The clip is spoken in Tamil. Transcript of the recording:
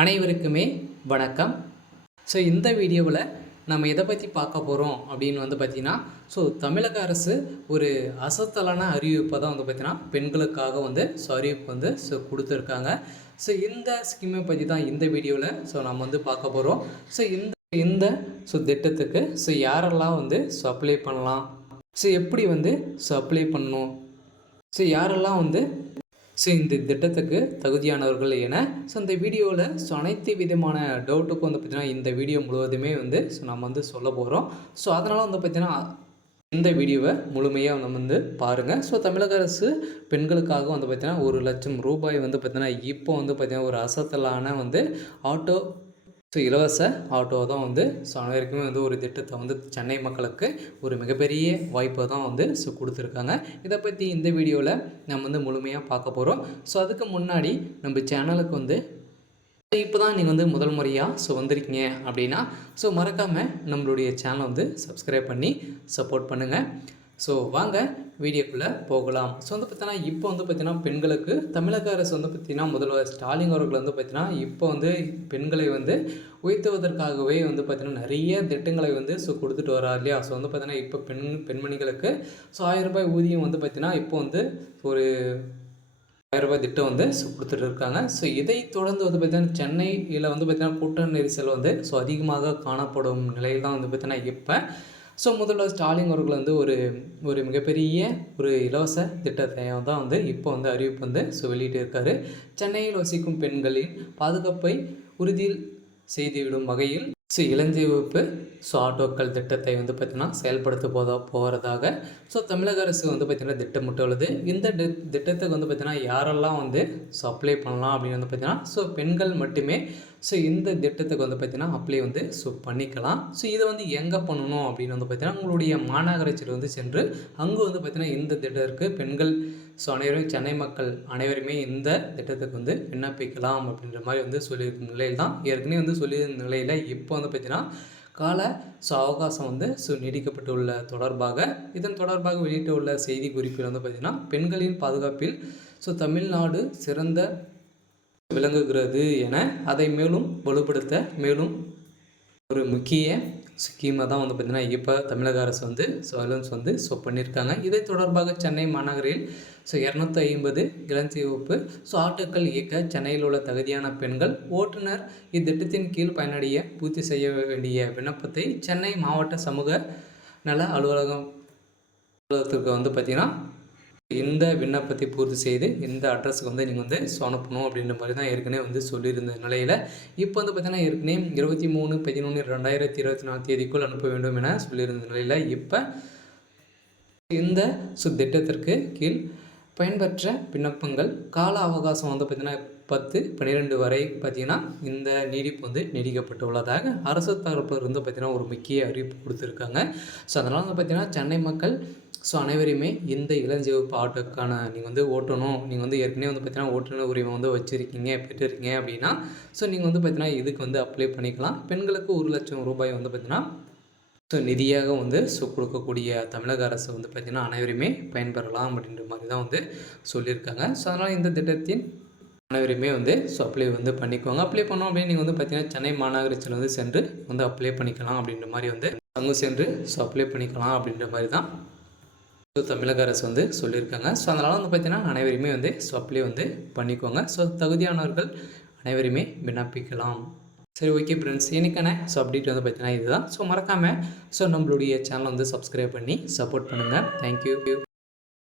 அனைவருக்குமே வணக்கம். ஸோ இந்த வீடியோவில் நம்ம எதை பற்றி பார்க்க போகிறோம் அப்படின்னு பார்த்திங்கன்னா, தமிழக அரசு ஒரு அசத்தலான அறிவிப்பை தான் பார்த்திங்கன்னா பெண்களுக்காக அறிவிப்பு கொடுத்துருக்காங்க. இந்த ஸ்கீமை பற்றி தான் இந்த வீடியோவில் நம்ம பார்க்க போகிறோம். இந்த இந்த திட்டத்துக்கு யாரெல்லாம் அப்ளை பண்ணலாம், எப்படி அப்ளை பண்ணணும், யாரெல்லாம் இந்த திட்டத்துக்கு தகுதியானவர்கள் என இந்த வீடியோவில் அனைத்து விதமான டவுட்டுக்கும் பார்த்திங்கன்னா இந்த வீடியோ முழுவதுமே நம்ம சொல்ல போகிறோம். அதனால் பார்த்திங்கன்னா இந்த வீடியோவை முழுமையாக நம்ம பாருங்கள். தமிழக அரசு பெண்களுக்காக பார்த்திங்கன்னா ₹1,00,000 பார்த்திங்கன்னா இப்போ பார்த்திங்கன்னா ஒரு அசத்தலான ஆட்டோ இலவச ஆட்டோ தான் அனைவருக்குமே ஒரு திட்டத்தை சென்னை மக்களுக்கு ஒரு மிகப்பெரிய வாய்ப்பை தான் கொடுத்துருக்காங்க. இதை பற்றி இந்த வீடியோவில் நம்ம முழுமையாக பார்க்க போகிறோம். அதுக்கு முன்னாடி நம்ம சேனலுக்கு இப்போ தான் நீங்கள் முதல் முறையாக வந்திருக்கீங்க அப்படின்னா மறக்காமல் நம்மளுடைய சேனலை சப்ஸ்கிரைப் பண்ணி சப்போர்ட் பண்ணுங்கள். வாங்க வீடியோக்குள்ளே போகலாம். பார்த்தீங்கன்னா இப்போ பார்த்திங்கன்னா பெண்களுக்கு தமிழக அரசு பார்த்திங்கன்னா முதல்வர் ஸ்டாலின் அவர்கள் பார்த்திங்கன்னா இப்போ பெண்களை உயர்த்துவதற்காகவே பார்த்திங்கன்னா நிறைய திட்டங்களை கொடுத்துட்டு வரார் இல்லையா. பார்த்திங்கன்னா இப்போ பெண்மணிகளுக்கு ₹1000 ஊதியம் பார்த்திங்கன்னா இப்போ ஒரு ₹1000 திட்டம் கொடுத்துட்டு இருக்காங்க. இதை தொடர்ந்து பார்த்திங்கன்னா சென்னையில் பார்த்திங்கன்னா கூட்ட நெரிசல் அதிகமாக காணப்படும் நிலையில் தான் பார்த்திங்கன்னா இப்போ முதல்வர் ஸ்டாலின் அவர்கள் ஒரு மிகப்பெரிய ஒரு இலவச திட்டத்தை தான் இப்போ அறிவிப்பு வெளியிட்டு இருக்காரு. சென்னையில் வசிக்கும் பெண்களின் பாதுகாப்பை உறுதியில் செய்துவிடும் வகையில் இளஞ்சிவப்பு ஆட்டோக்கள் திட்டத்தை பார்த்திங்கன்னா செயல்படுத்த போகிறதாக தமிழக அரசு பார்த்திங்கன்னா திட்டமிட்டுள்ளது. இந்த திட்டத்துக்கு பார்த்திங்கன்னா யாரெல்லாம் அப்ளை பண்ணலாம் அப்படின்னு பார்த்திங்கன்னா பெண்கள் மட்டுமே இந்த திட்டத்துக்கு பார்த்திங்கன்னா அப்ளை பண்ணிக்கலாம். இதை எங்கே பண்ணணும் அப்படின்னு பார்த்திங்கன்னா உங்களுடைய மாநகராட்சியில் சென்று அங்கே பார்த்திங்கன்னா இந்த திட்டத்திற்கு பெண்கள் அனைவரும் சென்னை மக்கள் அனைவருமே இந்த திட்டத்துக்கு விண்ணப்பிக்கலாம் அப்படின்ற மாதிரி சொல்லியிருக்கும் நிலையில் தான் ஏற்கனவே சொல்லியிருந்த நிலையில் இப்போ பார்த்திங்கன்னா கால அவகாசம் நீடிக்கப்பட்டுள்ள தொடர்பாக இதன் தொடர்பாக வெளியிட்டுள்ள செய்தி குறிப்பில் பார்த்திங்கன்னா பெண்களின் பாதுகாப்பில் தமிழ்நாடு சிறந்த விளங்குகிறது என அதை மேலும் வலுப்படுத்த மேலும் ஒரு முக்கிய ஸ்கீமை தான் பார்த்திங்கன்னா இப்போ தமிழக அரசு அலௌன்ஸ் பண்ணியிருக்காங்க. இதை தொடர்பாக சென்னை மாநகரில் 250 இளஞ்சிவப்பு ஆட்டோக்கள் இயக்க சென்னையில் உள்ள தகுதியான பெண்கள் ஓட்டுநர் இத்திட்டத்தின் கீழ் பயனடைய பூர்த்தி செய்ய வேண்டிய விண்ணப்பத்தை சென்னை மாவட்ட சமூக நல அலுவலகத்திற்கு பார்த்திங்கன்னா இந்த விண்ணப்பத்தை பூர்த்தி செய்து இந்த அட்ரஸுக்கு நீங்கள் அனுப்பணும் அப்படின்ற மாதிரி தான் ஏற்கனவே சொல்லியிருந்த நிலையில் இப்போ பார்த்திங்கன்னா ஏற்கனவே 23/11/2024 தேதிக்குள் அனுப்ப வேண்டும் என சொல்லியிருந்த நிலையில் இப்போ இந்த திட்டத்திற்கு கீழ் பயன்பெற்ற விண்ணப்பங்கள் கால அவகாசம் பார்த்திங்கன்னா 10/12 வரை பார்த்திங்கன்னா இந்த நீடிப்பு நீடிக்கப்பட்டுள்ளதாக அரசு தரப்பிலிருந்து பார்த்திங்கன்னா ஒரு முக்கிய அறிவிப்பு கொடுத்துருக்காங்க. அதனால் பார்த்திங்கன்னா சென்னை மக்கள் அனைவருமே இந்த இளஞ்சிவப்பு ஆட்டோக்கான நீங்கள் ஓட்டணும், நீங்கள் ஏற்கனவே பார்த்திங்கன்னா ஓட்டுநர் உரிமை வச்சுருக்கீங்க பெற்றிருக்கீங்க அப்படின்னா நீங்கள் பார்த்திங்கன்னா இதுக்கு அப்ளை பண்ணிக்கலாம். பெண்களுக்கு ₹1,00,000 பார்த்திங்கன்னா நிதியாக கொடுக்கக்கூடிய தமிழக அரசு பார்த்திங்கன்னா அனைவருமே பயன்பெறலாம் அப்படின்ற மாதிரி தான் சொல்லியிருக்காங்க. அதனால் இந்த திட்டத்தின் அனைவருமே அப்ளை பண்ணிக்கோங்க. அப்ளை பண்ணோம் அப்படின்னு நீங்கள் பார்த்திங்கன்னா சென்னை மாநகராட்சியில் சென்று அப்ளை பண்ணிக்கலாம் அப்படின்ற மாதிரி அங்கே சென்று அப்ளை பண்ணிக்கலாம் அப்படின்ற மாதிரி தான் தமிழக அரசு சொல்லியிருக்காங்க. அதனால் பார்த்திங்கன்னா அனைவருமே அப்ளை பண்ணிக்கோங்க. தகுதியானவர்கள் அனைவருமே விண்ணப்பிக்கலாம். சரி, ஓகே ஃப்ரெண்ட்ஸ், எனக்கான அப்டேட் பார்த்திங்கன்னா இதுதான். மறக்காமல் நம்மளுடைய சேனலை சப்ஸ்கிரைப் பண்ணி சப்போர்ட் பண்ணுங்கள். தேங்க்யூ.